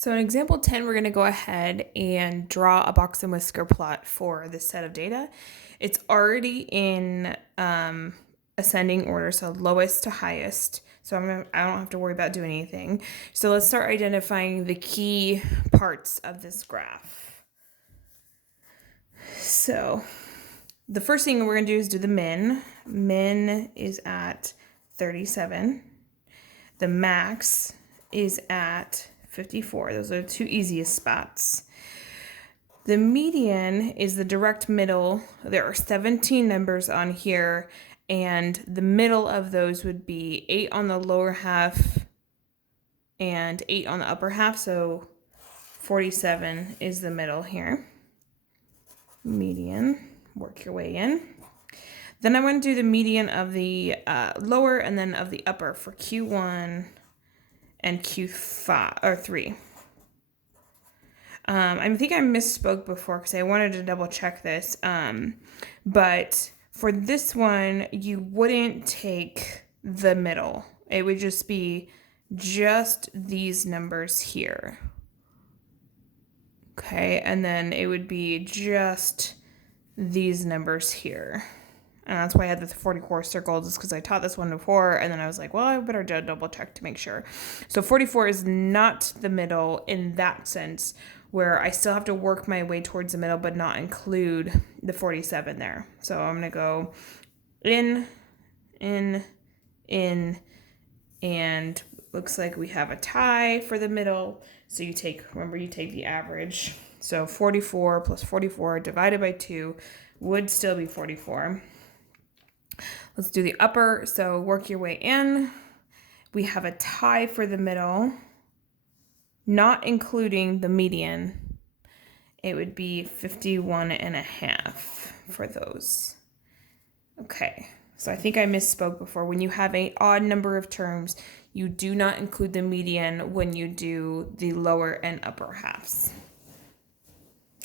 So in example 10, we're going to go ahead and draw a box and whisker plot for this set of data. It's already in ascending order, so lowest to highest. So I don't have to worry about doing anything. So let's start identifying the key parts of this graph. So the first thing we're going to do is do the min. Min is at 37. The max is at 54. Those are the two easiest spots. The median is the direct middle. There are 17 numbers on here, and the middle of those would be 8 on the lower half and 8 on the upper half, so 47 is the middle here. Median, work your way in. Then I want to do the median of the lower and then of the upper for Q1 and Q5 or 3. I think I misspoke before because I wanted to double check this. But for this one, you wouldn't take the middle. It would just be just these numbers here. Okay, and then it would be just these numbers here. And that's why I had the 44 circled, is because I taught this one before, and then I was like, well, I better double check to make sure. So 44 is not the middle in that sense, where I still have to work my way towards the middle, but not include the 47 there. So I'm going to go in, and looks like we have a tie for the middle. So you take the average. So 44 plus 44 divided by 2 would still be 44. Let's do the upper. So work your way in. We have a tie for the middle, not including the median. It would be 51.5 for those. Okay, so I think I misspoke before. When you have an odd number of terms, you do not include the median when you do the lower and upper halves.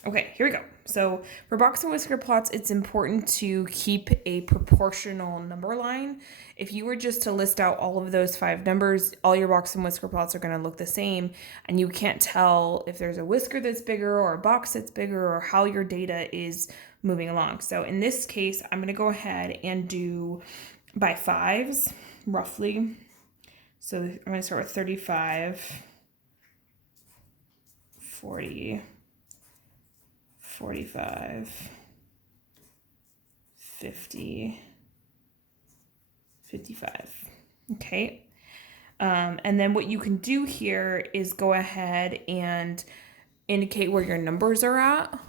Okay, here we go. So for box and whisker plots, it's important to keep a proportional number line. If you were just to list out all of those 5 numbers, all your box and whisker plots are going to look the same, and you can't tell if there's a whisker that's bigger or a box that's bigger or how your data is moving along. So in this case, I'm going to go ahead and do by 5s, roughly. So I'm going to start with 35, 40, 45, 50, 55. Okay. And then what you can do here is go ahead and indicate where your numbers are at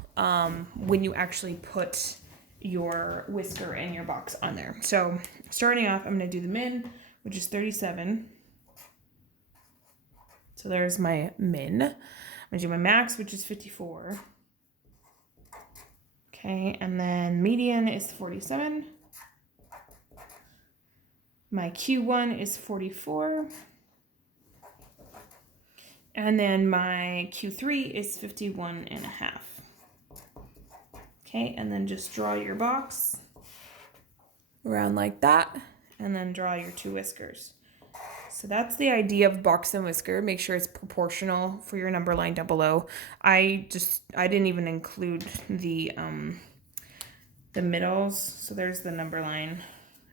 when you actually put your whisker and your box on there. So starting off, I'm going to do the min, which is 37. So there's my min. I'm going to do my max, which is 54. Okay, and then median is 47. My Q1 is 44. And then my Q3 is 51.5. Okay, and then just draw your box around like that, and then draw your 2 whiskers. So that's the idea of box and whisker. Make sure it's proportional for your number line down below. I didn't even include the middles. So there's the number line,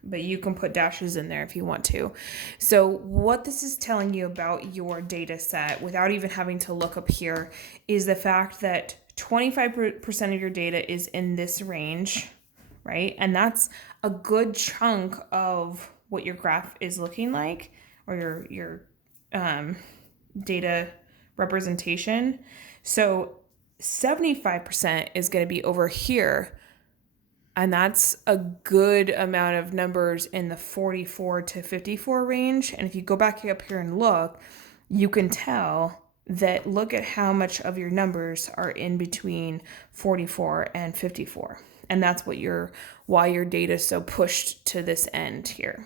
but you can put dashes in there if you want to. So what this is telling you about your data set, without even having to look up here, is the fact that 25% of your data is in this range, right? And that's a good chunk of what your graph is looking like, or your data representation. So 75% is going to be over here, and that's a good amount of numbers in the 44 to 54 range. And if you go back up here and look, you can tell that look at how much of your numbers are in between 44 and 54. And that's why your data is so pushed to this end here.